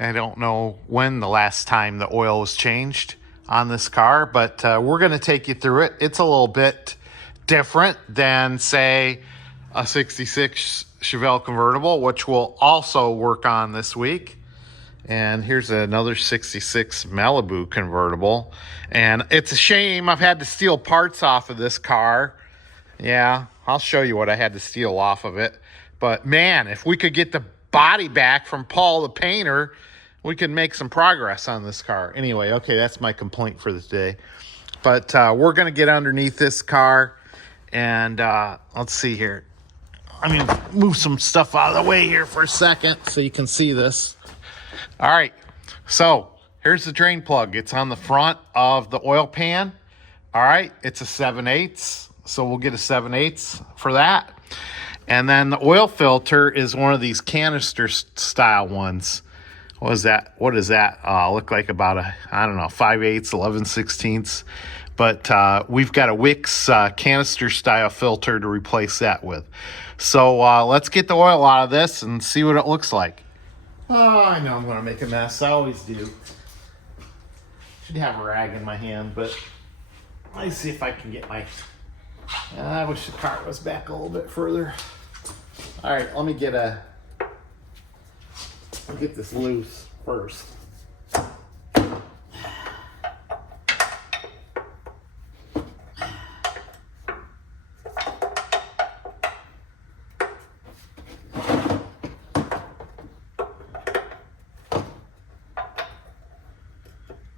I don't know when the last time the oil was changed on this car, but we're going to take you through it. It's a little bit different than, say, a 66 Chevelle convertible, which we'll also work on this week. And here's another 66 Malibu convertible. And it's a shame I've had to steal parts off of this car. Yeah, I'll show you what I had to steal off of it. But man, if we could get the body back from Paul the painter, we could make some progress on this car. Anyway, okay, that's my complaint for the day. But we're going to get underneath this car. And let's see here. I'm going to move some stuff out of the way here for a second so you can see this. All right, so here's the drain plug. It's on the front of the oil pan. All right, it's a 7/8, so we'll get a 7/8 for that. And then the oil filter is one of these canister style ones. What is that? What does that look like? About a, I don't know, 5/8, 11/16. But we've got a Wix canister style filter to replace that with. So let's get the oil out of this and see what it looks like. Oh, I know I'm going to make a mess. I always do. Should have a rag in my hand, but let me see if I can get my... I wish the car was back a little bit further. All right, let me get this loose first.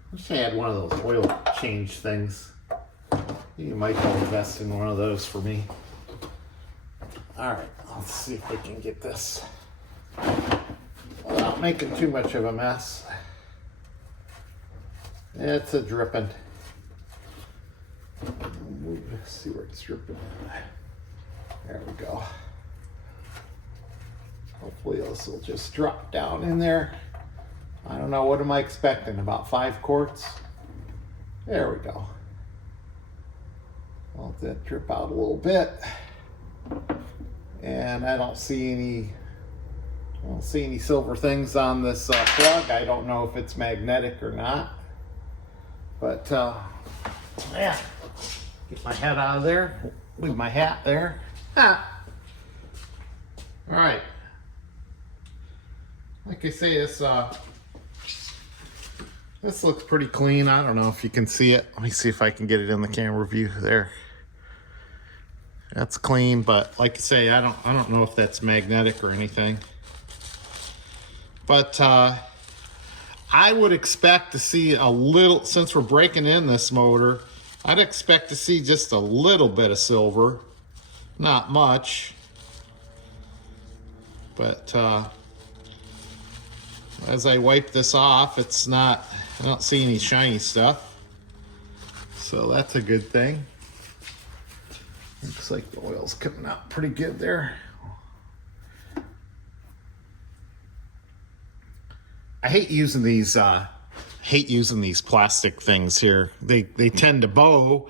I wish I had one of those oil change things. You might go invest in one of those for me. All right, let's see if we can get this without making too much of a mess. It's a dripping. Let's see where it's dripping. There we go. Hopefully this will just drop down in there. I don't know, what am I expecting? About 5 quarts? There we go. I'll let that drip out a little bit. And I don't see any silver things on this plug. I don't know if it's magnetic or not. But yeah, get my head out of there. Leave my hat there. Ah. All right. Like I say, this looks pretty clean. I don't know if you can see it. Let me see if I can get it in the camera view there. That's clean, but like I say, I don't know if that's magnetic or anything. But I would expect to see a little, since we're breaking in this motor, I'd expect to see just a little bit of silver. Not much. But as I wipe this off, it's not, I don't see any shiny stuff. So that's a good thing. Looks like the oil's coming out pretty good there. I hate using these plastic things here. They tend to bow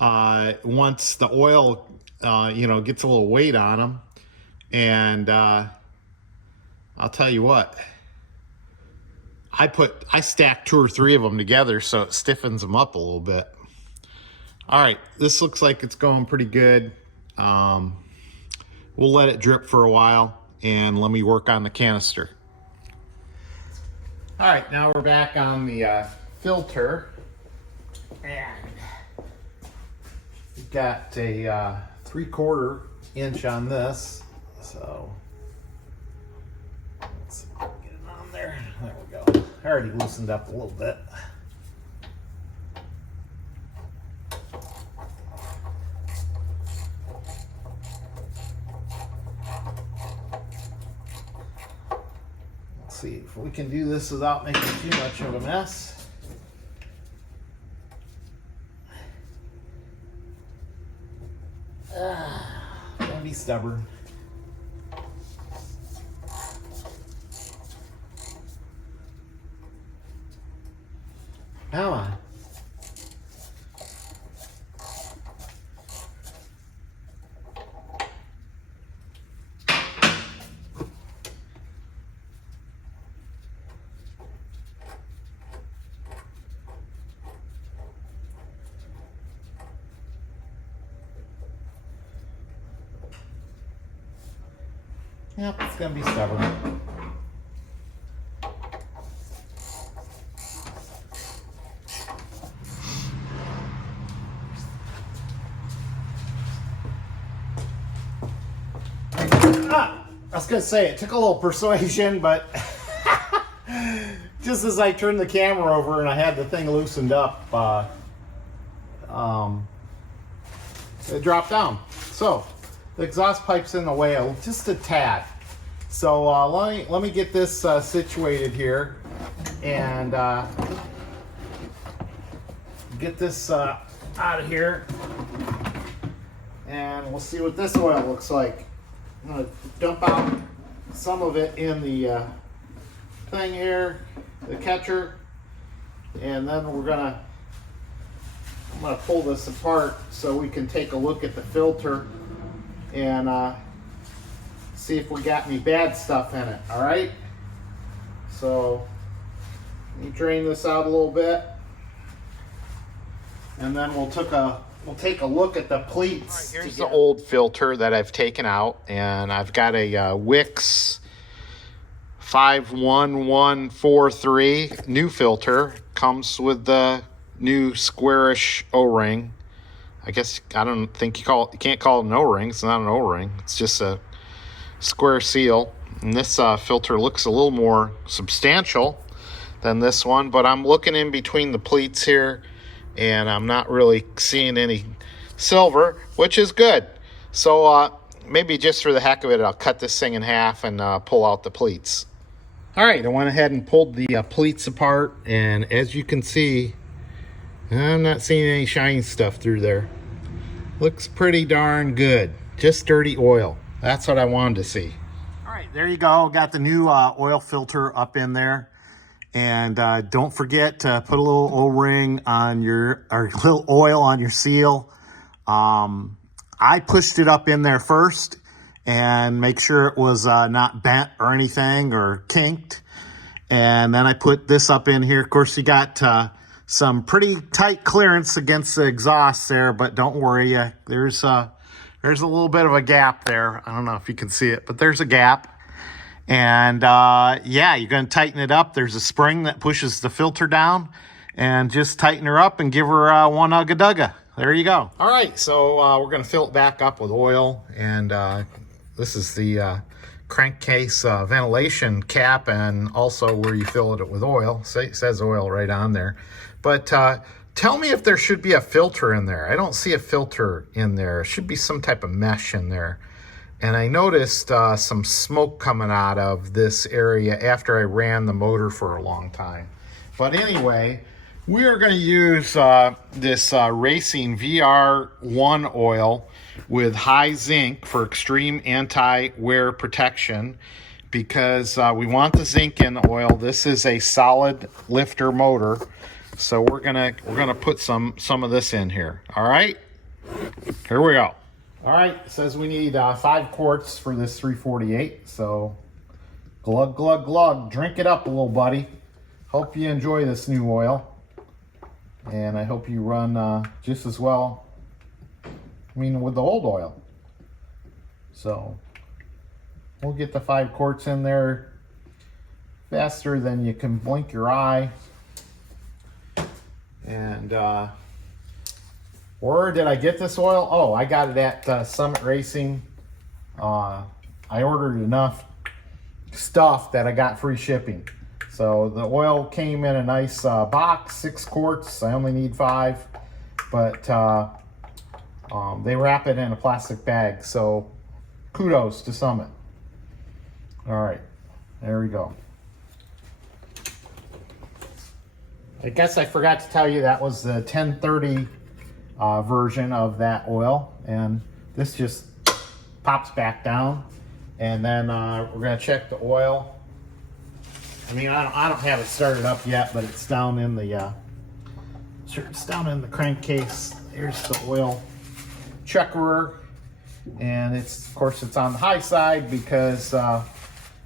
once the oil gets a little weight on them. And I'll tell you what, I stacked 2 or 3 of them together so it stiffens them up a little bit. All right, this looks like it's going pretty good. We'll let it drip for a while and let me work on the canister. All right, now we're back on the filter. And we've got a 3/4 inch on this. So let's get it on there. There we go. I already loosened up a little bit. Let's see if we can do this without making too much of a mess. Don't be stubborn. Come on. Yep, it's gonna be stubborn. I was gonna say it took a little persuasion, but just as I turned the camera over and I had the thing loosened up, it dropped down. So the exhaust pipe's in the way just a tad. So let me get this situated here and get this out of here, and we'll see what this oil looks like. I'm going to dump out some of it in the thing here, the catcher, and then I'm going to pull this apart so we can take a look at the filter and see if we got any bad stuff in it. All right, so let me drain this out a little bit, and then we'll take a look at the pleats. Right, here's the old filter that I've taken out, and I've got a Wix 51143 new filter. Comes with the new squarish O-ring. I guess I don't think you can't call it an O-ring. It's not an O-ring. It's just a square seal. And this filter looks a little more substantial than this one, but I'm looking in between the pleats here, and I'm not really seeing any silver, which is good. So maybe just for the heck of it, I'll cut this thing in half and pull out the pleats. All right, I went ahead and pulled the pleats apart, and as you can see, I'm not seeing any shiny stuff through there. Looks pretty darn good. Just dirty oil. That's what I wanted to see. All right, there you go. Got the new oil filter up in there. And don't forget to put a little O-ring on or little oil on your seal. I pushed it up in there first and make sure it was not bent or anything or kinked. And then I put this up in here. Of course, you got some pretty tight clearance against the exhaust there, but don't worry, there's a little bit of a gap there. I don't know if you can see it, but there's a gap. And yeah, you're going to tighten it up. There's a spring that pushes the filter down, and just tighten her up and give her one ugga-dugga. There you go. All right, so we're going to fill it back up with oil, and this is the crankcase ventilation cap, and also where you fill it with oil. It says oil right on there. But tell me if there should be a filter in there. I don't see a filter in there. There should be some type of mesh in there. And I noticed some smoke coming out of this area after I ran the motor for a long time. But anyway, we are going to use this Racing VR1 oil with high zinc for extreme anti-wear protection, because we want the zinc in the oil. This is a solid lifter motor, so we're gonna put some of this in here. All right, here we go. All right, it says we need 5 quarts for this 348. So glug, glug, glug. Drink it up a little, buddy. Hope you enjoy this new oil. And I hope you run just as well, with the old oil. So we'll get the 5 quarts in there faster than you can blink your eye. And where did I get this oil? Oh, I got it at Summit Racing. I ordered enough stuff that I got free shipping. So the oil came in a nice box, 6 quarts. I only need 5, but they wrap it in a plastic bag. So kudos to Summit. All right, there we go. I guess I forgot to tell you that was the 1030 version of that oil, and this just pops back down. And then we're going to check the oil. I don't have it started up yet, but it's down in the crankcase. Here's the oil checkerer, and of course it's on the high side because I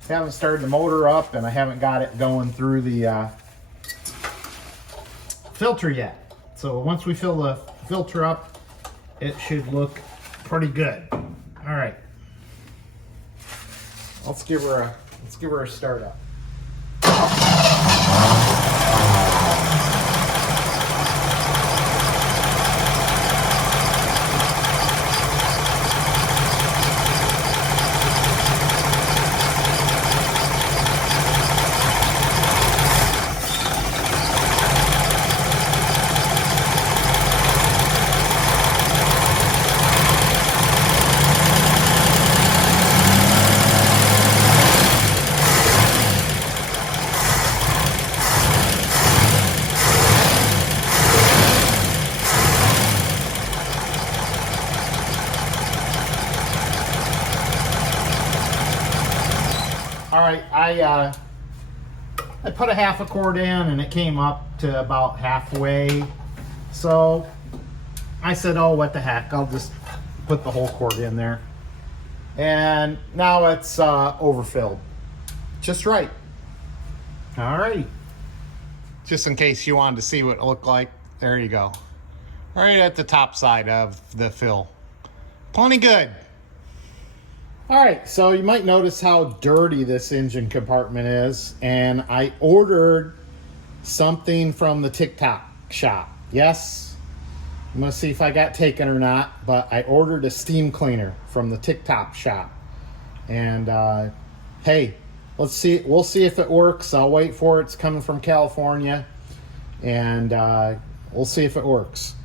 haven't started the motor up and I haven't got it going through the filter yet. So once we fill the filter up, it should look pretty good. All right. let's give her a start up. All right, I put a half a quart in and it came up to about halfway. So I said, oh, what the heck, I'll just put the whole quart in there. And now it's overfilled. Just right. All right. Just in case you wanted to see what it looked like, there you go. Right at the top side of the fill. Plenty good. All right, so you might notice how dirty this engine compartment is, and I ordered something from the TikTok shop. Yes, I'm gonna see if I got taken or not, but I ordered a steam cleaner from the TikTok shop. And hey, let's see, we'll see if it works. I'll wait for it. It's coming from California, and we'll see if it works.